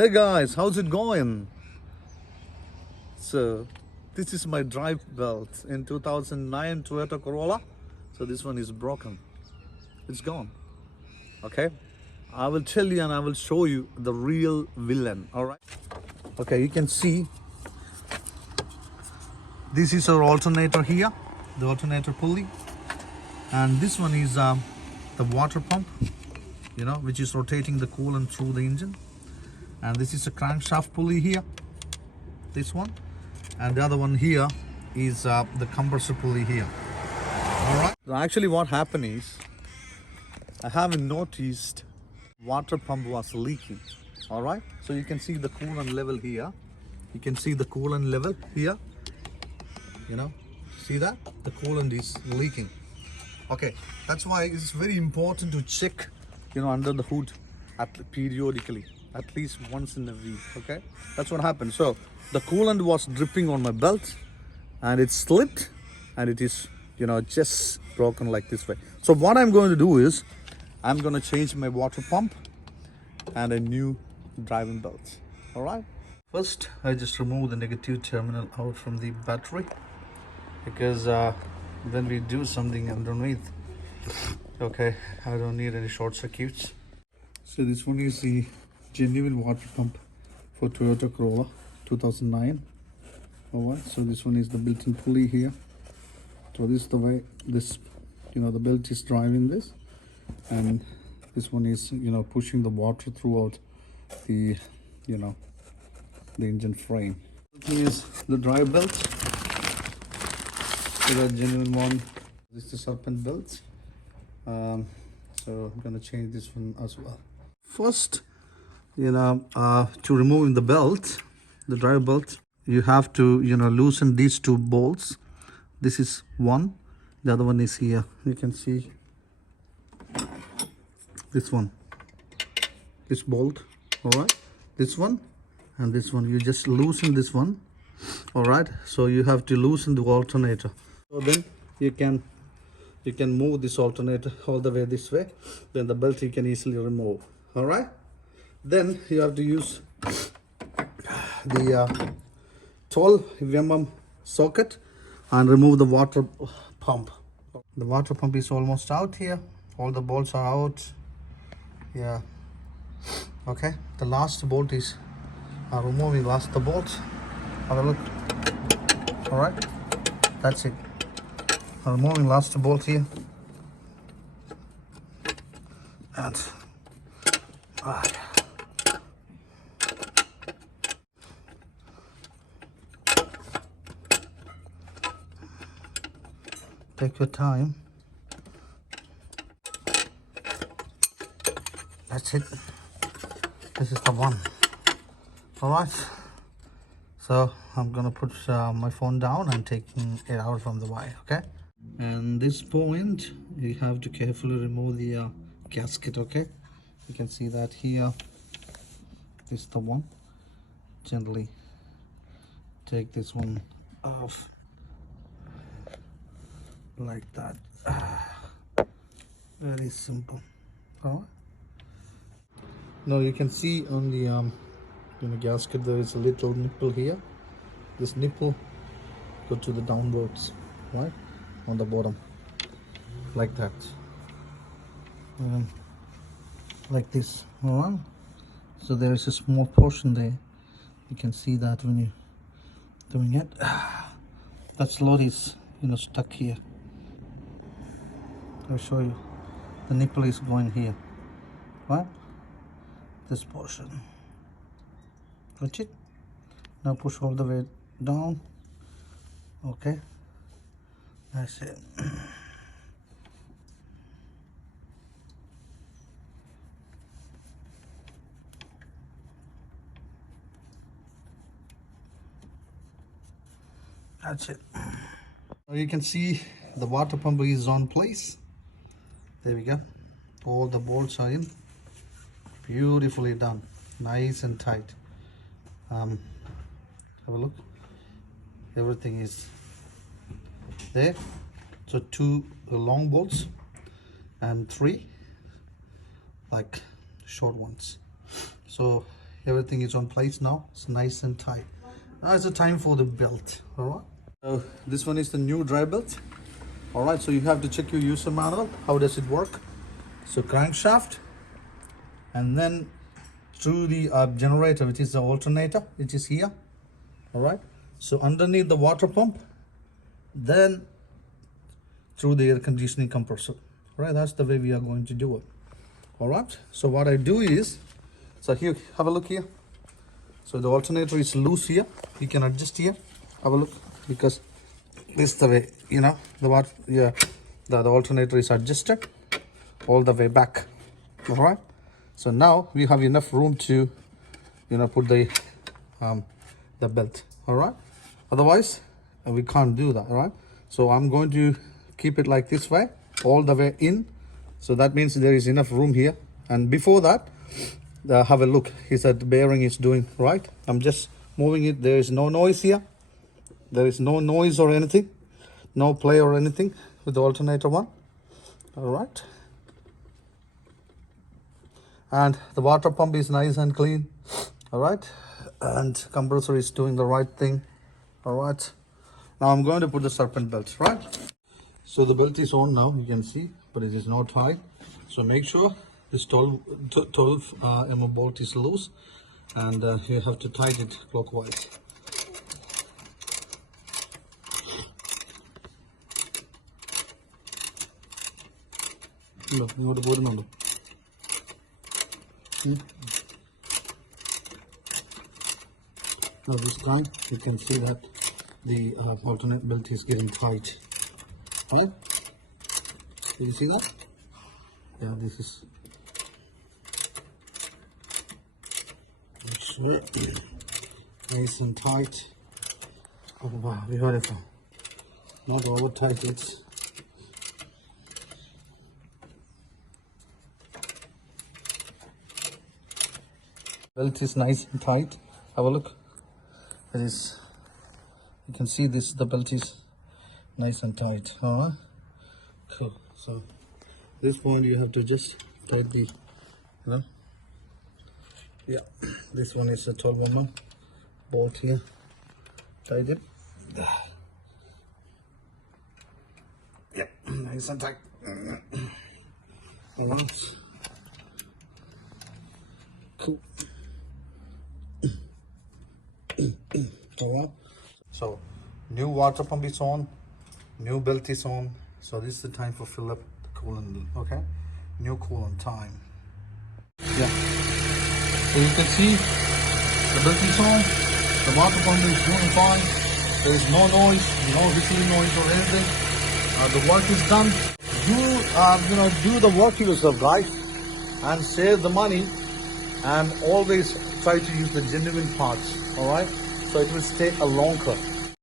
Hey guys, how's it going? So, this is my drive belt in 2009 Toyota Corolla. So this one is broken. It's gone. Okay? I will tell you and I will show you the real villain. All right? Okay, you can see this is our alternator here, the alternator pulley, and this one is the water pump, which is rotating the coolant through the engine. And this is a crankshaft pulley here, this one, and the other one here is the compressor pulley here. All right. So actually what happened is I haven't noticed water pump was leaking. All right, so you can see the coolant level here, you can see the coolant level here, see that the coolant is leaking. Okay, that's why it's very important to check under the hood periodically, at least once in a week. Okay, that's what happened. So the coolant was dripping on my belt and it slipped and it is just broken like this way. So what I'm going to do is I'm going to change my water pump and a new driving belt. All right, first I just remove the negative terminal out from the battery, because when we do something underneath, okay, I don't need any short circuits. So this one is the genuine water pump for Toyota Corolla 2009. All right, so this one is the built-in pulley here. So this is the way this the belt is driving this, and this one is pushing the water throughout the the engine frame. Here's the drive belt, so the genuine one. This is the serpent belt. So I'm gonna change this one as well. First, to remove the belt, the drive belt, you have to loosen these two bolts. This is one, the other one is here. You can see this one, this bolt. All right, this one and this one, you just loosen this one. All right, so you have to loosen the alternator, so then you can move this alternator all the way this way, then the belt you can easily remove. All right, then you have to use the 12 mm socket and remove the water pump. The water pump is almost out here, all the bolts are out. Yeah, okay, the last bolt is removing the bolt. Have a look. All right, that's it. I'm removing last bolt here, and take your time. That's it. This is the one. All right, so I'm gonna put my phone down and taking it out from the wire. Okay, and this point you have to carefully remove the gasket. Okay, you can see that here. This is the one. Gently take this one off like that. Very simple. All right, now you can see on the gasket there is a little nipple here. This nipple go to the downwards, right, on the bottom, like that, like this. All right, so there is a small portion there. You can see that when you're doing it. That slot is stuck here. I'll show you. The nipple is going here, right, this portion. Touch it. Now push all the way down. Okay, that's it. That's it. Now you can see the water pump is on place. There we go. All the bolts are in. Beautifully done. Nice and tight. Have a look. Everything is there. So 2 long bolts and 3 like short ones. So everything is on place now. It's nice and tight. Now it's the time for the belt. All right. So this one is the new dry belt. All right. So you have to check your user manual. How does it work? So crankshaft, and then through the generator, which is the alternator, which is here. All right. So underneath the water pump, then through the air conditioning compressor. All right. That's the way we are going to do it. All right. So what I do is, so here, have a look here. So the alternator is loose here. You can adjust here. Have a look, because this is the way, you know, the alternator is adjusted all the way back. All right. So now we have enough room to, you know, put the belt. All right. Otherwise, we can't do that. All right. So I'm going to keep it like this way, all the way in. So that means there is enough room here. And before that, have a look. Is that the bearing is doing right? I'm just moving it. There is no noise here. There is no noise or anything. No play or anything with the alternator one. All right. And the water pump is nice and clean. All right. And compressor is doing the right thing. All right. Now I'm going to put the serpent belt, right? So the belt is on now, you can see, but it is not tight. So make sure this 12 mm bolt is loose, and you have to tighten it clockwise. Look, now the bottom number. Now this time you can see that the alternate belt is getting tight. Right? Do you see that? Yeah, this is nice and tight. Oh wow, beautiful. Not over tight, it's belt is nice and tight. Have a look. It is, you can see this, the belt is nice and tight. Alright, cool. So at this point you have to just tighten the, you know, yeah, this one is a 12 mm bolt here. Tighten it. Yeah, nice and tight. Alright, cool. Alright, so new water pump is on, new belt is on. So this is the time for fill up the coolant. Okay, new coolant time. Yeah, so you can see the belt is on, the water pump is doing fine. There is no noise, no whistling noise or anything. The work is done. Do the work yourself, guys, and save the money, and always try to use the genuine parts. All right, so it will stay a longer.